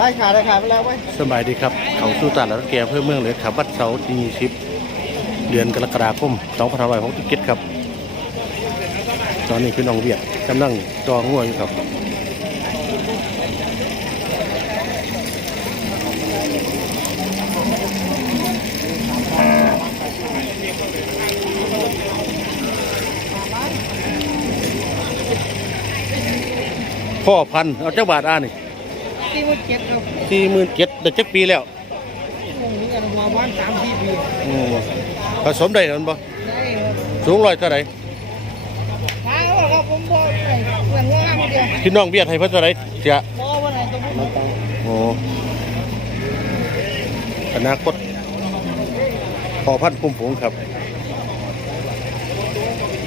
ได้ขาได้ขาไปแล้วไว้สบายดีครับเขาสู่ตลาดรถแกเพื่อเมืองเลยครับวัดเสาที่สิบเดือนกรกฎาคม2567ครับ ตอนนี้คือน้องเวียดกำลังจองงัวอยู่ครับพ่อพันเอาเจ้าบาทอ่านี่ ที่มันเก็บครับสี่หมื่นเจ็ดเด็กจักปีแล้วงงเงินมาบ้านสามสี่ปีอืมผสมได้หรือบ่ได้ครับสูงร้อยเท่าไหร่มาแล้วครับผมบอกเลยเงินว่ามาเดียวพี่น้องเบียดให้เพิ่นเท่าไหร่เสียมอวันไหนตัวพูดโอ้อนาคตพอพันธุ์ปุ่มผงครับ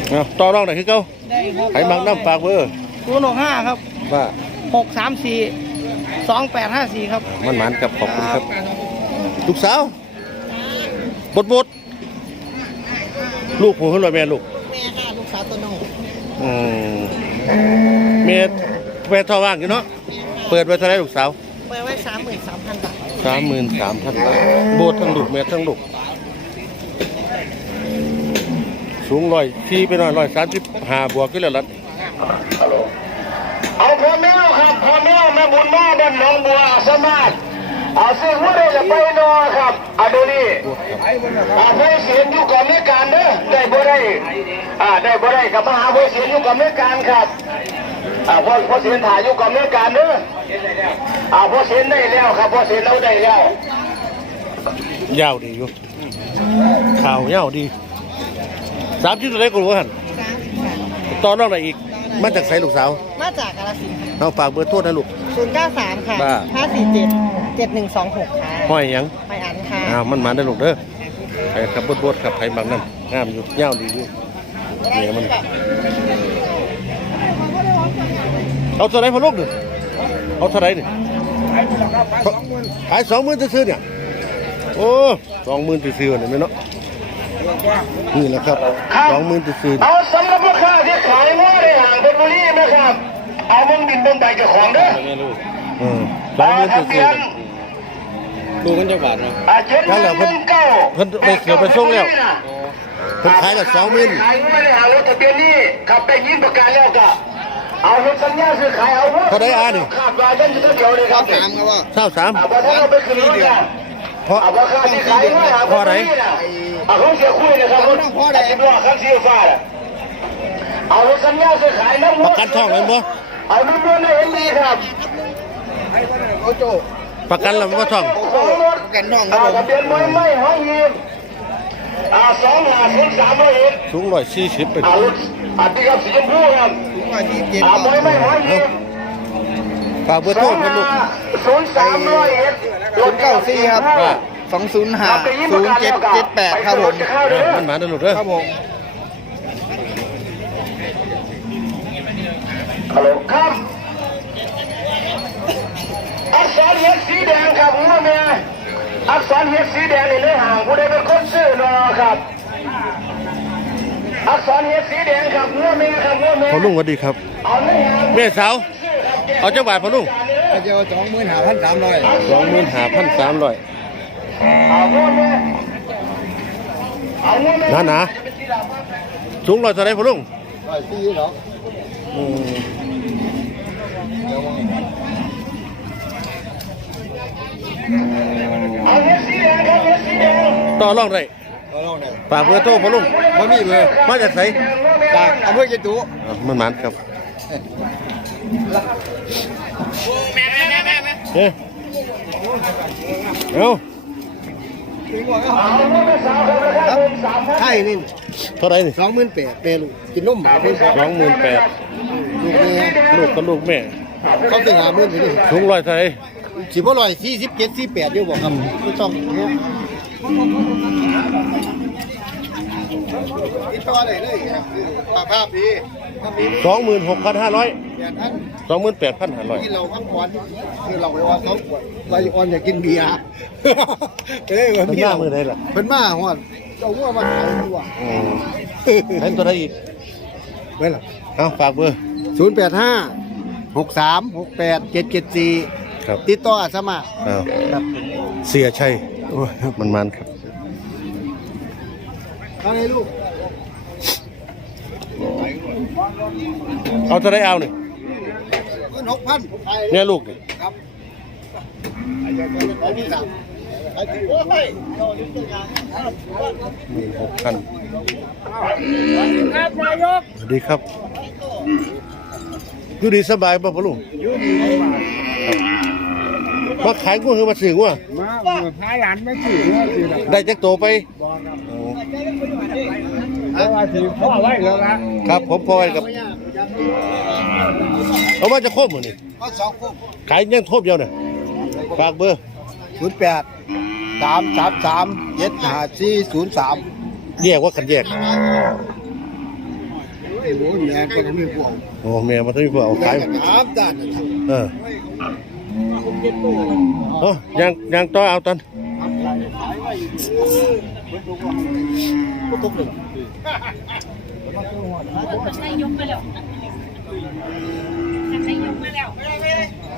เอาต่อรองหน่อยคือเก้าได้ครับไขมังน้ำปากเบอร์ศูนย์หกห้าครับว่าหกสามสี่ สองแปดห้าสี่ครับ มันหมานกับขอบคุณครับ ลูกสาวบดบดลูกผมขึ้นลอยแม่ลูก แม่ค่ะลูกสาวตัวน้องอืมเมียแม่ท่อว่างอยู่เนาะ เปิดไว้เท่าไหรลูกสาว เปิดไว้สามหมื่นสามพันบาทสามหมื่นสามพันบาทโบสทั้งลูกเมียทั้งลูก สูงร้อยที่ไปหน่อยร้อยสามสิบห้าบวกขึ้นแล้วล่ะ เอาพ่อแมวครับพ่อแมวแม่ บุญมาดันหนองบัวสามารถเอาซื้อหัวได้ละไปนอครับเอาดูนี่อาเพื่อเสียนอยู่กับเมการเด้อได้บ่ได้อ่าได้บ่ได้กับมาหาเพื่อเสียนอยู่กับเมการครับอ่าพ่อพ่อเสียนถ่ายอยู่กับเมการเด้ออ่าพ่อเสียนได้แล้วครับพ่อเสียนเราได้แล้วยาวดีอยู่ข่าวยาวดีสามชิ้นตัวเล็กกว่าหันสามสิบแปดต่อรองอะไรอีก มาจากไสลูกสาวมาจากกาฬสินธุ์เอาฝากเบอร์โทษนะลูกศูนย์เก้าสามค่ะ บ้าห้าสี่เจ็ดเจ็ดหนึ่งสองหกค่ะห้อยหยังไปอ่านค่ะอ้าวมันหมาได้ลูกเด้อไอ้ขับบดบดขับไผ่บางน้ำงามอยู่ยาวดีอยู่เนี่ยมัน เอาเท่าไรพอลูกหนึ่งเอาเท่าไรหนึ่งขายสองหมื่นซื้อๆเนี่ย โอ้สองหมื่นซื้อๆเนี่ยไหมเนาะ นี่แหละครับสองหมื่นซื้อๆเอาสำหรับลูกค้าที่ขายหัวในห่างเป็นบุรีนะครับ เอามึงบินเบิ่งใบเจ้าของเด้ออืมสองหมื่นทะซื้เบีอยนๆดูกันจังหวัดเนาะอาเจ็ดหนั่นแหละเพิ่นึ่นงเก้าเพิ่นไปเสือไปส่งแล้วเพิ่นขายละสองหมื่นขายหัวในห่างรถทะเบียนนี่ขับได้ยินประกาศแล้วก็เอาเฮ็ดสัญญาซื้อขายเอาหัวเท่าไรอะนี่ขาดวายันอยู่เดียวเลยครับถามครับว่าเศร้าสามเอาบ่ถ้าเราไปขึ้นรถกันเพราะเอาราคาที่ขายหัวหาเพราะอะไร เอาของเสียคุยนะครับรถสิบล้อคันสีฟ้าน่ะเอาเฮ็ดสัญญาซื้อขายน้ำประกันท่องเลยบ่เอานุ่มๆในเอ็มดีครับโอโจประกันแล้วว่าท่องของรถกันน้องคอ่ารับผมทะเบียนไม่ไม่ห้องยีมอ่าสองห้าศูนย์สามร้อยเอ็ดสูงร้อยสี่สิบเป็นอ่ารถอ่าที่กับสีชมพูครับว่าที่เจ็ดอ่าไม่ไม่ห้องยีมฝากเบอร์สโทอรงเพิ่นลูกห้าศูนย์สามร้อยเอ็ดศูนย์เก้าสี่ครับ สองศูนย์ห้าศูนย์เจ็ดเจ็ดแปดครับผมเออมันหมาได้ลูกเด้อครับผมฮัลโหลครับอักษรเห็ดสีแดงครับคุณแม่อักษรเห็ดสีแดงในเนื้อหางผู้ใดเป็นคนซื้อนอครับอักษรเห็ดสีแดงครับงัวแม่ครับงัวแม่พอลุงสวัสดีครับเอาเนื้อหางแม่สาวเอาเจ้าบาทพอลุงเจ้าสองหมื่นห้าพันสามร้อยสองหมื่นห้าพันสามร้อย เอางัวแม่เอางัวแม่หนาหนาสูงร้อยเท่าไรพอลุงร้อยสี่เหรออืมเอาเห็ดสีแดงครับเห็ดสีแดงต่อรองได้ก็ลองได้ฝากเบอร์โทรพอลุงบ่มีเบอร์มาจากไสจากอำเภอเจตุอะมันหมานครับเอ๊ะเอา ครับราคาเดิมสามพันใช่นี่เท่าไรนี่สองหมื่นแปดเปลูกกินนมหมาเพิ่งสองหมื่นแปดลูกนี่ลูกกับลูกแม่เขาถึงหาเมื่นอยู่นี่ถุงลอยไทยสิบร้อยสี่สิบเจ็ดสี่แปดอยู่บอกครับไม่ต้อง ติดต่อได้เลยภาพภาพดีภาพดีสองหมื่นหกพันห้าร้อยแปดพันสองหมื่นแปดพันห้าร้อยที่เราพักผ่อนคือเราไปว่าเขาเราอ่อนอยากกินเบียร์เอ้ยมันเบียมาร์มือได้ล่ะเป็นมาฮอดเจ้าหัวมาขายดีกว่าอืมเห็นตัวไหนอีกเว้ยล่ะเอาฝากเบอร์ศูนย์แปดห้าหกสามหกแปดเจ็ดเจ็ดสี่ครับติดต่ออาสามารถอ้าวครับเสียชัยมันมันครับ ว่าไงลูก เอาเท่าไรเอานี่นกพันเนี่ยลูกนี่ครับไปที่สามไปที่โอ้ยหมื่นหกพันครับนายกสวัสดีครับอยู่ดีสบายป่ะปะลุงอยู่ดี มาขายงูคือมาซื้องูอะมาเมื่อพาหลานมาสื่อว่าสื่อละได้จักโตไปบอกครับโอ้เพราะว่าสื่อพ่อไว้แล้วละครับผมพอไว้กับเอามาจะครบหมดนี่ก็สองคู่ขายยังทบเดียวเนี่ยฝากเบอร์ศูนย์แปดสามสามสามเจ็ดห้าสี่ศูนย์สามแยกว่าขันแยกไอ้โหแม่ก็ไม่พวกโอ้แม่มาทั้งพวกเอาขายถามด้านเออ โอ้ยังยังต่อเอาตอนนายยกมาแล้วนายยกมาแล้ว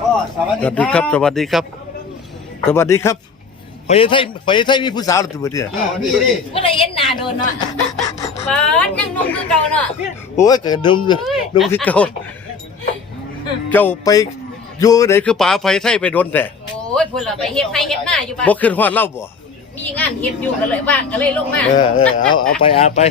ก็สวัสสวัสดีครับ สวัสดีครับ สวัสดีครับพอยายไทยพอยายไทยมีผู้สาวหรือตัวเนี่ยนี่ดิก็เลยเห็นหน้าโดนเนาะเปิดยังนุ่มคือเก่าเนาะโอ้ยเกิดดุมดุมที่เก่าเจ้าไป อยู่ไหนคือป่าพอยายไทยไปโดนแต่โอ้ยพุ่นเราไปเฮ็ดให้เฮ็ดหน้าอยู่บ้านบ่ขึ้นฮอดเล่าบ่มีงานเฮ็ดอยู่ก็เลยว่างก็เลยลงมาเออเออเอาเอาไปเอาไป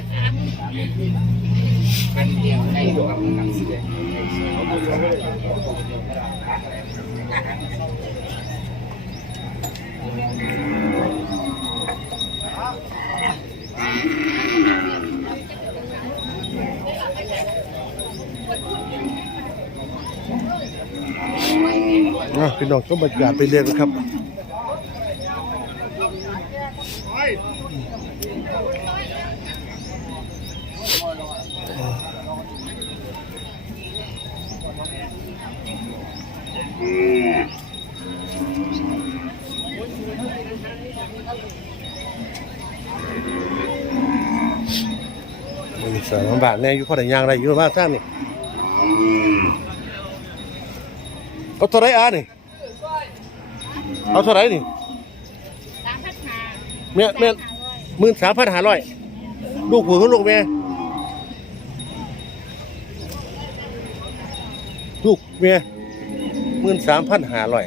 พี่น้องก็บรรยากาศไปเรียนนะครับมันสารบากแน่อยู่พอได้ยางอะได้อยู่บ้างท่านนี่เอาเท่าไรอะนี่ เอาเท่าไรนี่สามพันห้าเมียเมียหมื่นสามพันห้าร้อยลูกผัวกับลูกแม่ลูกเมียหมื่นสามพันห้าร้อย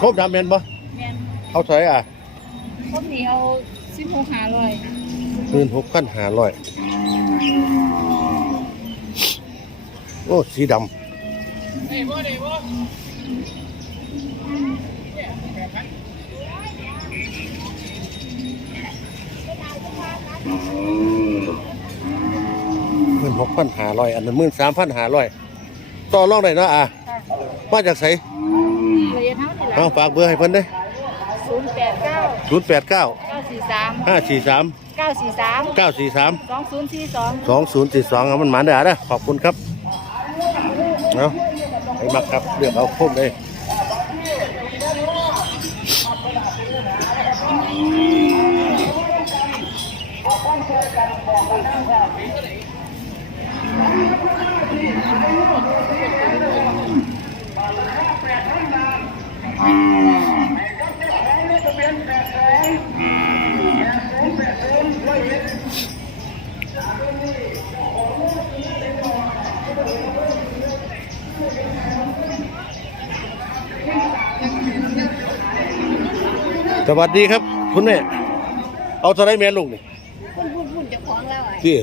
ครบดำแมนบ่แม่นเอาเท่าไรอะคนนี้เอาสิบหกห้าร้อยหมื่นหกพันห้าร้อยโอ้สีดำ หมื่นหกพันห้าร้อยอันนั้นหมื่นสามพันห้าร้อยต่อรองได้เนาะอะมาจากไสระยะเท่านี้ละเอาฝากเบอร์ให้เพิ่นเด้ศูนย์แปดเก้าศูนย์แปดเก้าเก้าสี่สามห้าสี่สามเก้าสี่สามเก้าสี่สามสองศูนย์สี่สองสองศูนย์สี่สองเอามันหมาเด้อนะขอบคุณครับเอาไปมักครับเลือกเอาคุ้มเลย วัสดีครับ คุณแม่ เอาเท่าไรแม่ลูกนี่พุ่นพุ่นพุ่นจะคล้องแล้วอะที่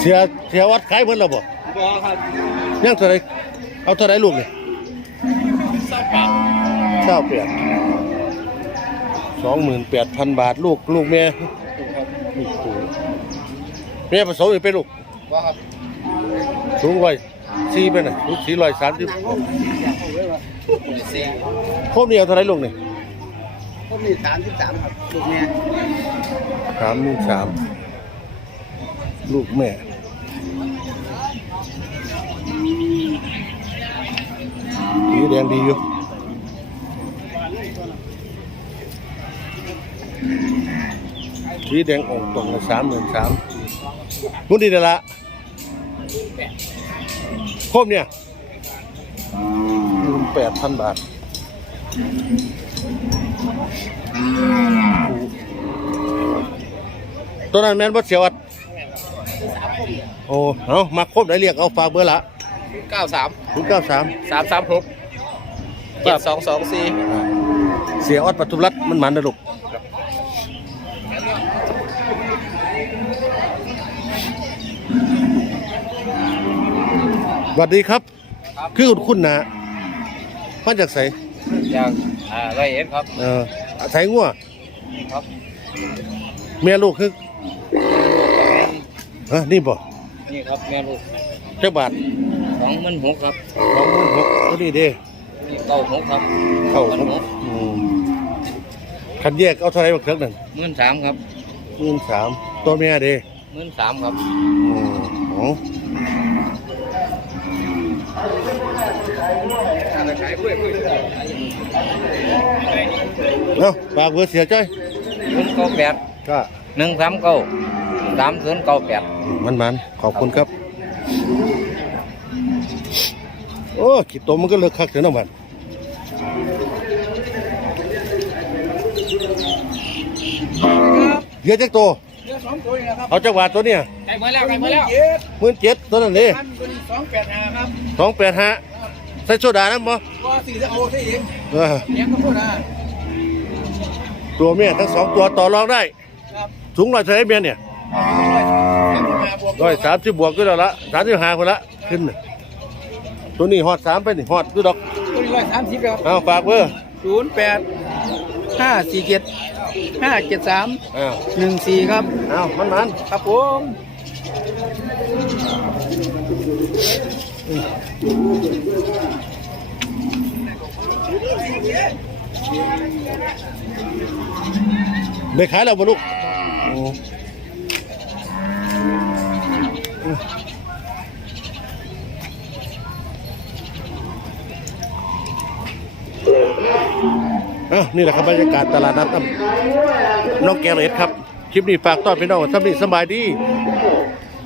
เสียเสียวัดขายเพิ่นแล้วบ่บอกครับยังเท่าไรเอาเท่าไรลูกนี่เก้าแปดสองหมื่นแปดพันบาทลูกลูกแม่ ลูกปู่แม่ผสมอีกเป็นลูกบอกครับสูงร้อยสี่เป็นน่ะสูงสี่ร้อยสามสิบสี่โคมนี่เอาเท่าไรลูกนี่ก็มีสามสิบสามครับลูกแม่สามหมื่นสามลูกแม่ดีแดงดีอยู่ สีแดงอ่องตรงละสามหมื่นสามนู่นดีเดยวละครบเนี่ยหมื่นแปดพันบาทตัวนั้นแม่นบ่เสียวัด โอ้เอามาครบได้เรียกเอาฝากเบอร์ละเก้าสามศูนย์เก้าสามสามสามหกเจ็ดสองสองสี่เสียออดปทุมรัฐมันมันนะลูก สวัสดีครับ คือคุณคุณนะมาจากไสจากอ่าไรเอ็นครับเอ่ออาศัยงัวนี่ครับแม่ลูกคือฮะนี่บ่นี่ครับแม่ลูกเจ้าบาทสองหมันหกครับสองหมื่นหกตัวนี้เด้นี่เก้าหกครับเข้าหมันหกอืมคันแยกเอาเท่าไหรบักเทิกนั่นหมื่นสามครับหมื่นสามตัวแม่เด้หมื่นสามครับ อืมอ๋อ เอาฝากเบอร์เสียจ้อยศูนย์เก้าแปดก็หนึ่งสามเก้าสามศูนย์เก้าแปดมันมันๆขอบคุณครับ โอ้ขีดตัวมันก็เลิกคักเถอะน้องมันเยอะจักตัวเอาจักหวาดตัวเนี่ยไก่มาแล้วไก่มาแล้วหมื่นเจ็ดตัวนั้นเลยสองแปดห้าครับสองแปดห้า ใส่โซดานะบ่ก็สี่จะโอ้สี่เองเออเลี้ยงก็พูดนะตัวเมียทั้งสองตัวต่อรองได้ครับสูงร้อยเท่าไหรเมียเนี่ยร้อยสามสิบบวกก็แล้วละสามสิบห้าคนละขึ้นน่ะตัวนี้ฮอดสามไปนี่ฮอดดูดอกตัวนี้ร้อยสามสิบครับเอาฝากเบอร์ศูนย์แปดห้าสี่เจ็ดห้าเจ็ดสามอ้าวหนึ่งสี่ครับเอามันมันครับผม ได้ขายแล้วบ่ลูกโอ้อะนี่แหละครับบรรยากาศตลาดนัดน้องแกเล็ดครับ คลิปนี้ฝากต้อนพี่น้องสำนีสบายดี